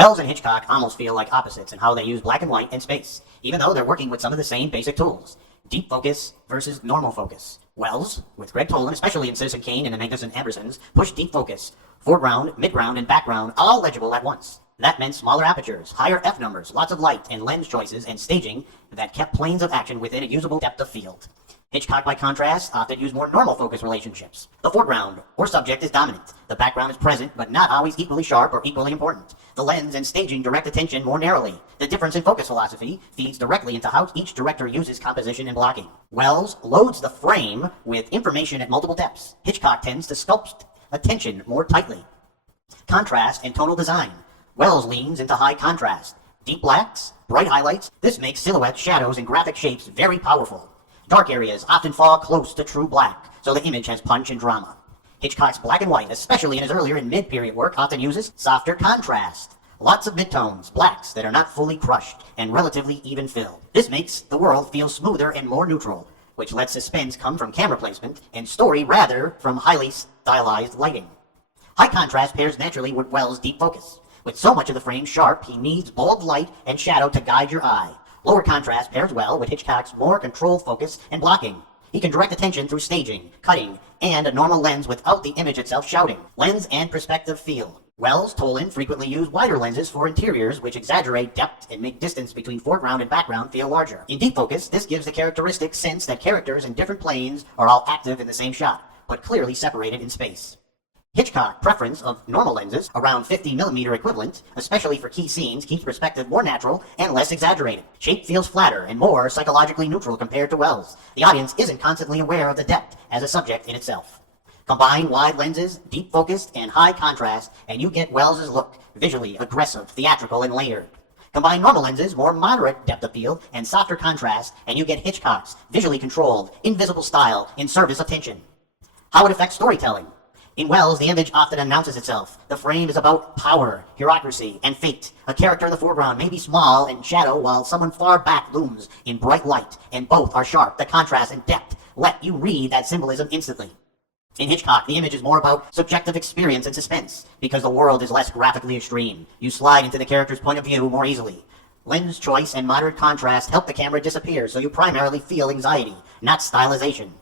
Wells and Hitchcock almost feel like opposites in how they use black and white and space, even though they're working with some of the same basic tools. Deep focus versus normal focus. Wells, with Gregg Toland, especially in Citizen Kane and the magnificent Ambersons, pushed deep focus. Foreground, midground, and background all legible at once. That meant smaller apertures, higher F numbers, lots of light and lens choices, and staging that kept planes of action within a usable depth of field. Hitchcock, by contrast, often used more normal focus relationships. The foreground, or subject, is dominant. The background is present, but not always equally sharp or equally important. The lens and staging direct attention more narrowly. The difference in focus philosophy feeds directly into how each director uses composition and blocking. Wells loads the frame with information at multiple depths. Hitchcock tends to sculpt attention more tightly. Contrast and tonal design. Wells leans into high contrast. Deep blacks, bright highlights. This makes silhouettes, shadows, and graphic shapes very powerful. Dark areas often fall close to true black, so the image has punch and drama. Hitchcock's black and white, especially in his earlier and mid-period work, often uses softer contrast. Lots of midtones, blacks that are not fully crushed, and relatively even filled. This makes the world feel smoother and more neutral, which lets suspense come from camera placement and story rather from highly stylized lighting. High contrast pairs naturally with Wells' deep focus. With so much of the frame sharp, he needs bold light and shadow to guide your eye. Lower contrast pairs well with Hitchcock's more controlled focus and blocking. He can direct attention through staging, cutting, and a normal lens without the image itself shouting. Lens and perspective feel. Wells, Toland frequently use wider lenses for interiors, which exaggerate depth and make distance between foreground and background feel larger. In deep focus, this gives the characteristic sense that characters in different planes are all active in the same shot, but clearly separated in space. Hitchcock preference of normal lenses, around 50mm equivalent, especially for key scenes, keeps perspective more natural and less exaggerated. Shape feels flatter and more psychologically neutral compared to Wells. The audience isn't constantly aware of the depth as a subject in itself. Combine wide lenses, deep focused, and high contrast, and you get Wells' look, visually aggressive, theatrical, and layered. Combine normal lenses, more moderate depth of field, and softer contrast, and you get Hitchcock's visually controlled, invisible style in service of tension. How it affects storytelling. In Wells, the image often announces itself. The frame is about power, bureaucracy, and fate. A character in the foreground may be small and shadow, while someone far back looms in bright light, and both are sharp. The contrast and depth let you read that symbolism instantly. In Hitchcock, the image is more about subjective experience and suspense, because the world is less graphically extreme. You slide into the character's point of view more easily. Lens choice and moderate contrast help the camera disappear, so you primarily feel anxiety, not stylization.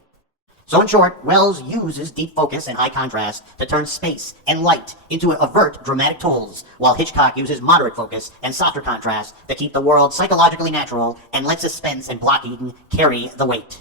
So in short, Wells uses deep focus and high contrast to turn space and light into overt dramatic tools, while Hitchcock uses moderate focus and softer contrast to keep the world psychologically natural and let suspense and blocking carry the weight.